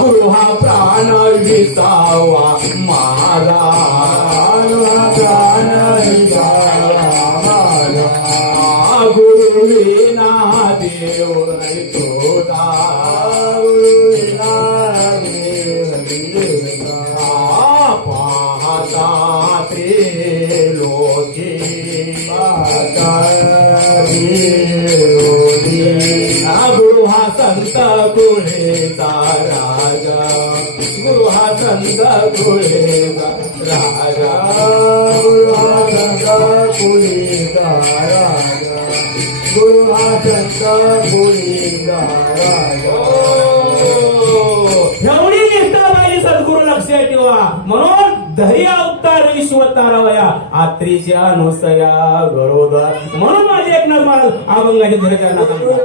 गुरु हा प्राण विसावा माझा प्राण विसावा एवढी निष्ठा पाहिजे सद्गुरु लक्षात ठेवा म्हणून धैर्य अवतार विश्वतारावया आत्रीच्या नुसया गरोदर. म्हणून माझे एक महाराज अभंगाचे धरत्यांना सांगतात.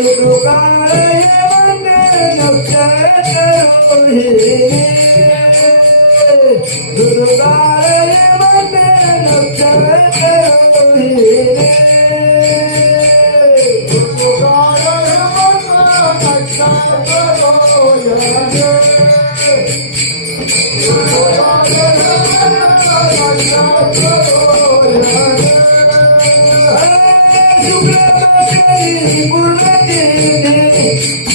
ऋतू काळ हेमंत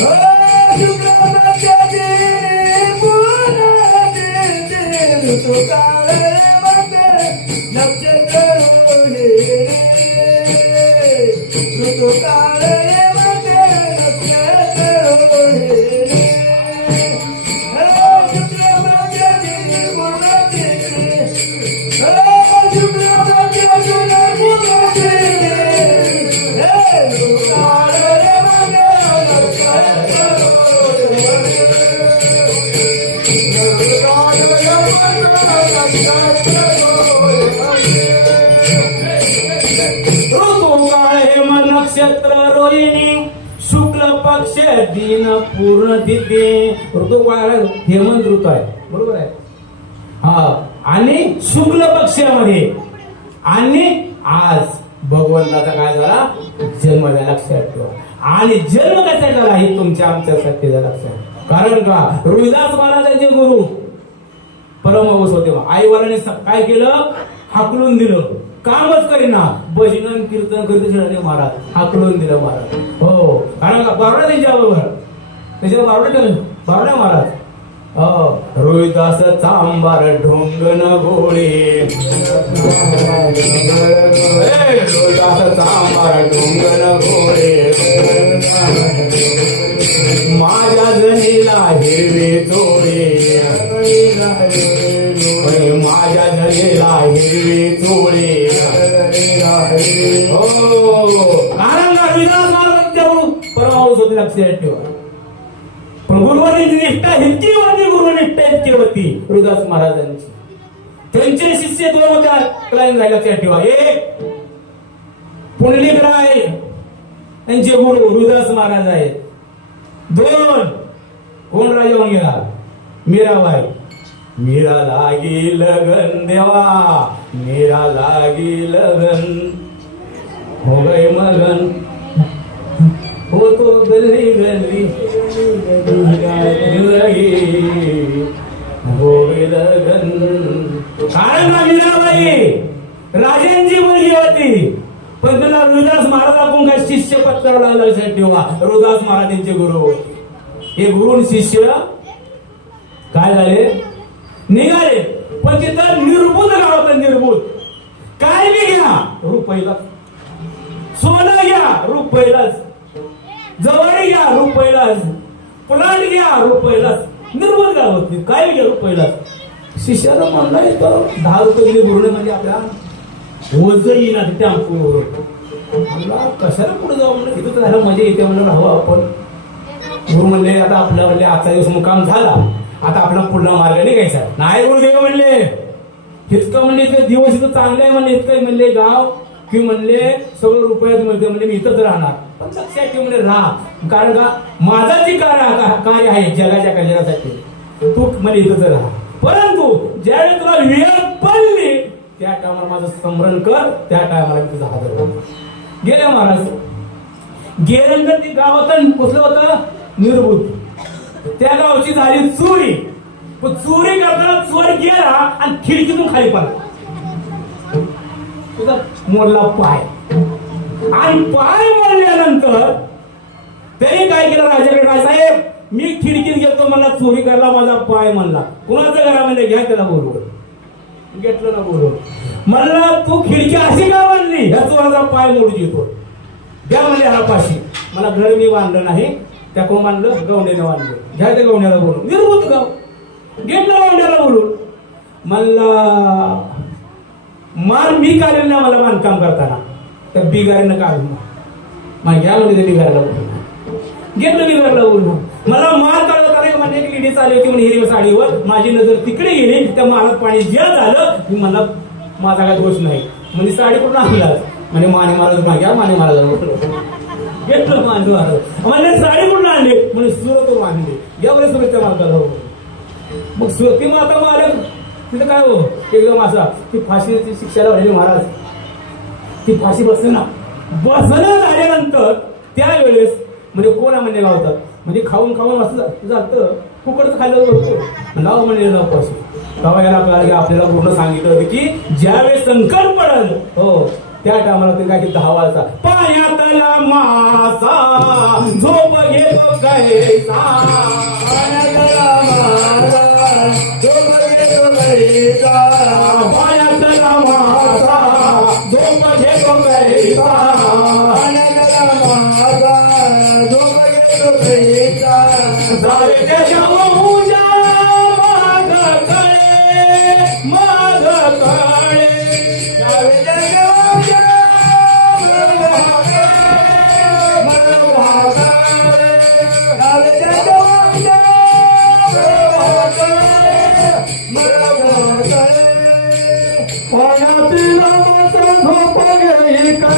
पक्ष दिन पूर्ण तिथे ऋतू काळ हेमंत ऋतू आहे. बरोबर आहे? हा. आणि शुक्ल पक्षामध्ये. आणि आज भगवंताचा काय झाला? जन्म झाला लक्षात ठेवा. आणि जन्म कसा झाला हे तुमच्या आमच्यासाठी झाला लक्षात कारण का? रुईदास महाराजांचे गुरु परमहंस होते आई वडिलांनी काय केलं? हाकलून दिलं. कामच करीना. भजन कीर्तन करीत शिराने महाराज हाकलून दिलं महाराज. हो. कारण का? बावडा त्यांच्या बरोबर. त्याच्या बावडा केलं बावडा महाराज. रोहिदास चांबार ढोंगन गोळे रोहिदास चांबार ढोंगन गोळे माझ्या जनीला हिरवे चोळे चोळे ठेवा. निष्ठा हिंदी होती इतकी होती महाराजांची. त्यांचे शिष्य दोन होत्या क्लाइन झाले लक्षात ठेवा. एक पुंडलिक राय त्यांचे गुरु रुदास महाराज आहेत. दोन कोण राजा होऊन गेला मीराबाई. मीरा लागी लगन देवा मीरा लागी लगन हो गई मगन। हो तो गल्ली गल्ली लगी हो गई लगन। कारण मीराबाई राजेंची मुलगी होती पण तुला रुदास महाराज आपण काय शिष्य पत्राला लक्षात ठेवा. रुदास महाराजांचे गुरु होते. हे गुरु शिष्य काय झाले? निघाले. पण तिथं निर्बुध गाव होतं निर्बुध. काय बी घ्या. रुपयला सोनं घ्या रुपयलाच जवारी घ्या रुपयलाच प्लांट घ्या रुपयलाच निर्बुध गाव होती काय घ्या रुपयलाच शिष्याला म्हणला येतं दहा रुपये दिले गुरुने म्हणजे आपल्या ओझ येईना तिथे म्हणला कशाला पुढे जाऊ म्हणलं? तिथं तर झालं मजा येते म्हणलं राहू आपण. गुरु म्हणले आता आपल्या म्हणले आजचा दिवस मुकाम झाला. आता आपला पुढला मार्ग निघायचा नाही गुरुदेव म्हणले. इतकं म्हणले इथं दिवस इथं चांगलं आहे म्हणले इतकं म्हणले गाव की म्हणले सगळं रुपयात मिळते म्हणजे मी इथंच राहणार. पण लक्षात ठेव म्हणजे राहा. कारण का माझा जे कार्य कार्य आहे जगाच्या कल्याणासाठी तू म्हणजे इथंच राहा. परंतु ज्यावेळी तुला वेळ पडली त्या टायमाला माझं स्मरण कर त्या टायमाला मी तुझा हजर गेले महाराज. गेल्यानंतर ते गाव होतं कुठलं होतं? निर्भूत त्या गावची झाली चोरी. पण चोरी करताना चोर गेला आणि खिडकीतून खाली पडला. तुझा मोडला पाय. आणि पाय मोडल्यानंतर त्याने काय केलं राजाकडे? काय साहेब मी खिडकीत गेलो मला चोरी करायला माझा पाय म्हणला. कुणाच्या घरामध्ये घ्या त्याला बोलवून. घेतलं ना बोलवून. म्हणला तू खिडकी अशी का बांधली? ह्या चोराचा पाय मोडू देतो द्या म्हणजे हा पाशी. मला घर मी बांधलं नाही. त्या कोण बांधलं गवंड्याने बांधलं घ्या त्या गवण्याला बोलून. निर्भूत गाव गेमला गवंड्याला बोलून. मला मार मी काढेल ना मला बांधकाम करताना. त्या बिगारीनं काढून मग घ्या म्हणजे ते बिगारला बोलून. घेतलं बिगारला बोलून. मला मार काढवताना म्हणजे एक लेडी चालली होती म्हणून हिरव्या साडीवर. माझी नजर तिकडे गेली. त्या मारात पाणी जे झालं की मला माझा काय दोष नाही. म्हणजे साडी पूर्ण आणलाच म्हणजे माने महाराज ना घ्या माने महाराज घेतलं माने महाराज म्हणजे साडी कुठून आणली. म्हणजे सुरत मानली घ्या बरे सुरतच्या मार्गाला हो. मग सुरती माता मालक तिथं काय हो? एकदम असा ती फाशीची शिक्षाला लावलेली महाराज. ती फाशी बसते ना बसणं झाल्यानंतर त्यावेळेस म्हणजे कोणा म्हणजे लावतात म्हणजे खाऊन खाऊन असं जा- जातं फुकटच खाल्लं होतं. लाव म्हणजे लाव फाशी. तेव्हा याला कळालं आपल्याला पूर्ण सांगितलं होतं की ज्यावेळेस संकट पडल हो. त्या टायमाला ते काय की दहा वाजता पाण्यातला मासा झोप घेतो गायचा पाण्यातला मारा, झोप घेतो गाईचा. पाण्यातला मासा झोप घेतो गायचा पाण्यातला मारा, झोप घेतो गाईचा. जावे त्याच्या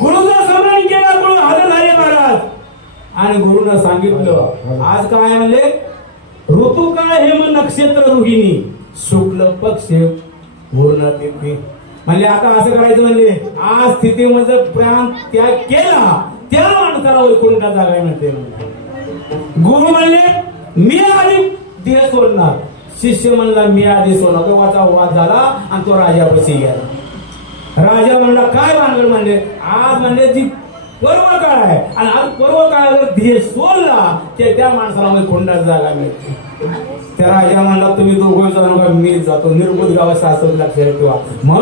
गुरुचा स्मरण केला म्हणून हजर झाले महाराज. आणि गुरुनं सांगितलं आज काय म्हणले? ऋतू काय हेम नक्षत्र रोहिणी? शुक्ल पक्ष पूर्ण तिथी. म्हणजे आता असं करायचं म्हणजे आज स्थितीमध्ये प्राण त्याग केला त्या माणसाला वैकुंठात जागा म्हणते गुरु म्हणले मी आधी देह सोडणार. शिष्य म्हणला मी आधी सोडणार दोघाचा वाद झाला आणि तो राजापाशी गेला. राजा म्हणला काय भानगड म्हणले? आज म्हणले जी पर्व काळ आहे आणि आज पर्व काळावर जर ध्येय सोडला ते त्या माणसाला मग कोंडात जागा मिळते. त्या राजा म्हणला तुम्ही दोघं जाणू का मी जातो. निर्बुध गावात सासत लक्षात ठेवा. म्हणून